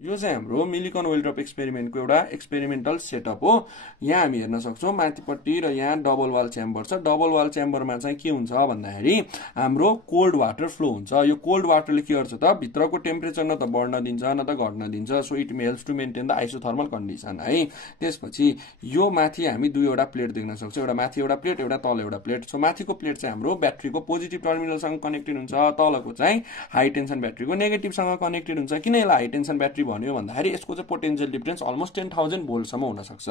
यो चाहिँ हाम्रो मिलिकन ओइल ड्रप एक्सपेरिमेन्टको एउटा एक्सपेरिमेन्टल सेटअप हो। यहाँ हामी हेर्न सक्छौँ माथिपट्टि र यहाँ डबल वाल च्याम्बर छ। डबल वाल च्याम्बरमा चाहिँ के हुन्छ भन्दाखेरि हाम्रो कोल्ड वाटर फ्लो हुन्छ। यो कोल्ड वाटरले के गर्छ त भित्रको टेम्परेचर न त बढ्न दिन्छ न त घट्न दिन्छ। So it helps to maintain the isothermal condition है। त्यसपछि यो माथि हामी दुईवटा प्लेट देख्न सक्छौँ, एउटा माथि एउटा प्लेट, एउटा तल एउटा प्लेट। सो माथिको प्लेट चाहिँ हाम्रो ब्याट्रीको पोजिटिभ टर्मिनलसँग कनेक्टेड हुन्छ, तलको चाहिँ हाई टेन्सन ब्याट्रीको नेगेटिभसँग कनेक्टेड हुन्छ। किन यसलाई हाई टेन्सन ब्याट्री भन्यो भन्दाखेरि यसको चाहिँ पोटेन्शियल डिफरेन्स अलमोस्ट 10,000 भोल्टसम्म हुन सक्छ।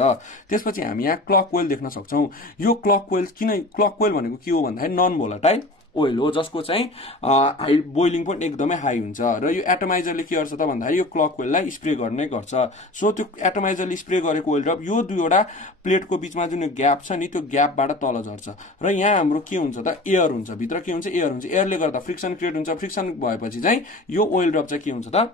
त्यसपछि हामी यहाँ क्लक कोइल देख्न सक्छौँ। यो क्लक कोइल किन, क्लक कोइल भनेको के हो भन्दाखेरि नन भोलाटाइल ओइल हो जसको चाहिँ हाई बोइलिङ पोइन्ट एकदमै हाई हुन्छ। र यो एटोमाइजरले के गर्छ त भन्दाखेरि यो क्लक कोइललाई स्प्रे गर्ने गर्छ। सो त्यो एटोमाइजरले स्प्रे गरेको ओइल ड्रप यो दुईवटा प्लेटको बिचमा जुन ग्याप छ नि त्यो ग्यापबाट तल झर्छ। र यहाँ हाम्रो के हुन्छ त एयर हुन्छ, भित्र के हुन्छ एयर हुन्छ। एयरले गर्दा फ्रिक्सन क्रिएट हुन्छ। फ्रिक्सन भएपछि चाहिँ यो ओइल ड्रप चाहिँ के हुन्छ त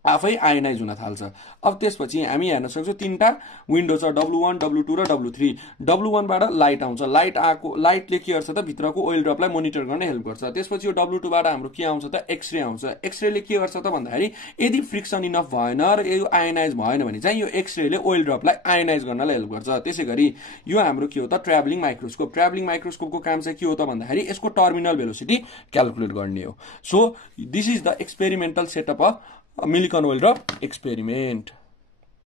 आफै आयनाइज हुन थाल्छ। अब त्यसपछि हामी हेर्न सक्छौँ तीनटा विन्डो छ, W1, W2 र W3। W1 बाट लाइट आउँछ। लाइट आएको लाइटले के गर्छ त भित्रको ओइल ड्रपलाई मोनिटर गर्न हेल्प गर्छ। त्यसपछि यो W2 बाट हाम्रो के आउँछ त एक्सरे आउँछ। एक्सरेले के गर्छ त भन्दाखेरि यदि फ्रिक्सन इनफ भएन र यो आयनाइज भएन भने चाहिँ यो एक्सरेले ओइल ड्रपलाई आयनाइज गर्नलाई हेल्प गर्छ। त्यसैगरी यो हाम्रो के हो त ट्राभलिङ माइक्रोस्कोप। ट्राभलिङ माइक्रोस्कोपको काम चाहिँ के हो त भन्दाखेरि यसको टर्मिनल भेलोसिटी क्याल्कुलेट गर्ने हो। So this is the experimental setup of Millikan oil drop experiment.